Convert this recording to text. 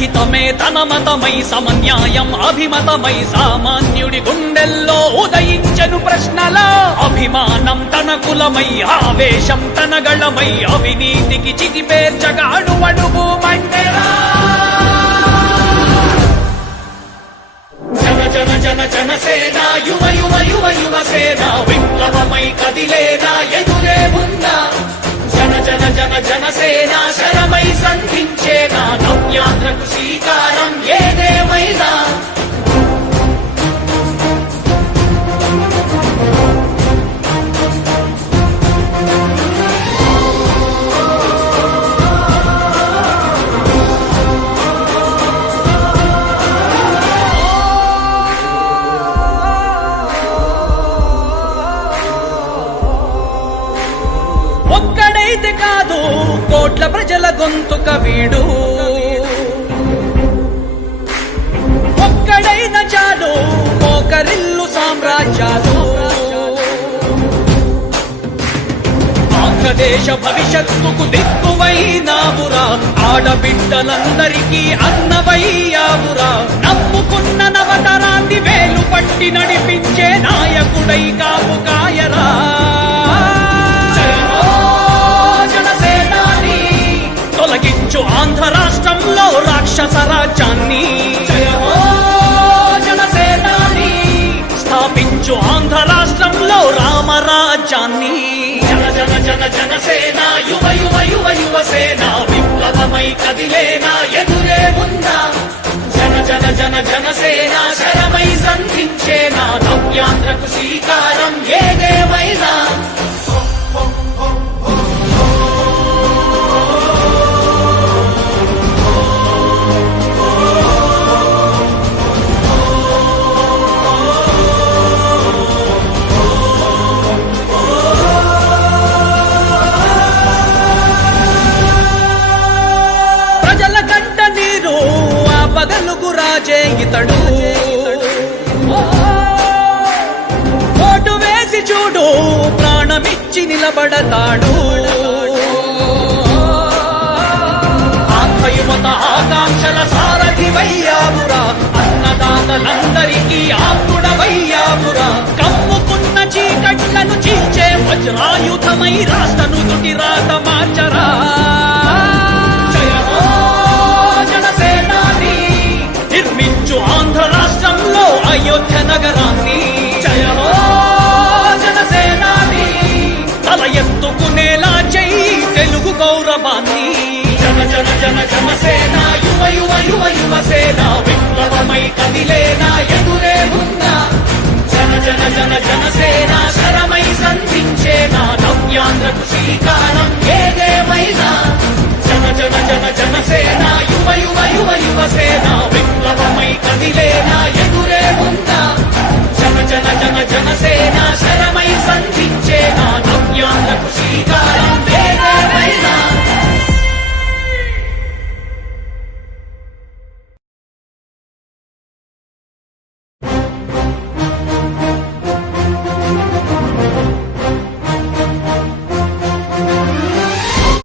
జనహితమే తన మతమై సమన్యాయం అభిమతమై సామాన్యుడి గుండెల్లో ఉదయించెను ప్రశ్నల అభిమానం తన కులమై ఆవేశం తన గళమై అవినీతికి చితిపేర్చగా అడువడుగు మంటెరా జన జన జన జనసేన యువ యువ యువ యువసేన విప్లవమై కదిలేనా ఎదురే ఉందా జన జన జన జనసేన శరమై సంధించేనా నవ్యాంధ్రకు శ్రీకారం ఏదేమైనా ఒక్కడైతే కాదు కోట్ల ప్రజల గొంతుక వీడు ఒక్కడైన చాలు మోకరిల్లు సామ్రాజ్యాలు ఆంధ్రదేశ భవిష్యత్తుకు దిక్కువైనావురా ఆడబిడ్డలందరికీ అన్నవయ్యావురా నమ్ముకున్న నవతరాన్ని వేలు పట్టి నడిపించే నాయకుడై కాపు కాయరా తొలగించు ఆంధ్ర రాష్ట్రంలో రాక్షస రాజ్యాన్ని జయమో జనసేనాని స్థాపించు ఆంధ్ర రాష్ట్రంలో రామరాజ్యాన్ని జన జన జన జనసేన యువ యువ యువ యువసేన విప్లవమై కదిలేనా ఎదురే ఉందా జన జన జన జనసేన శరమై సంధించేనా నవ్యాంధ్రకు శ్రీకారం ఏదేమైనా పగలుగు రాజే ఇతడు ఓటు వేసి చూడు ప్రాణమిచ్చి నిలబడతాడు ఆత్మయుమత ఆకాంక్షల సారథివయ్యావురా అన్నదాతలందరికీ ఆకుడవయ్యావురా కమ్ముకున్న చీకట్లను చీల్చే వజ్రాయుధమై రాష్ట్రను తుటి రాత మార్చరా నిర్మించు ఆంధ్ర రాష్ట్రంలో అయోధ్య నగరాన్ని జయమో జనసేనాని తల ఎత్తుకునేలా చెయ్యి తెలుగు గౌరవాన్ని జన జన జన జనసేన యువ యువ యువ యువసేన విప్లవమై కదిలేనా ఎదురే ఉందా జన జన జన జనసేన శరమై సంధించేనా నవ్యాంధ్రకు శ్రీకారం ఏదేమైనా జన జన జన జనసేన యువ యువ యువ యువసేన విప్లవమై కదిలేనా ఎదురే ఉందా జన జన జన జనసేన శర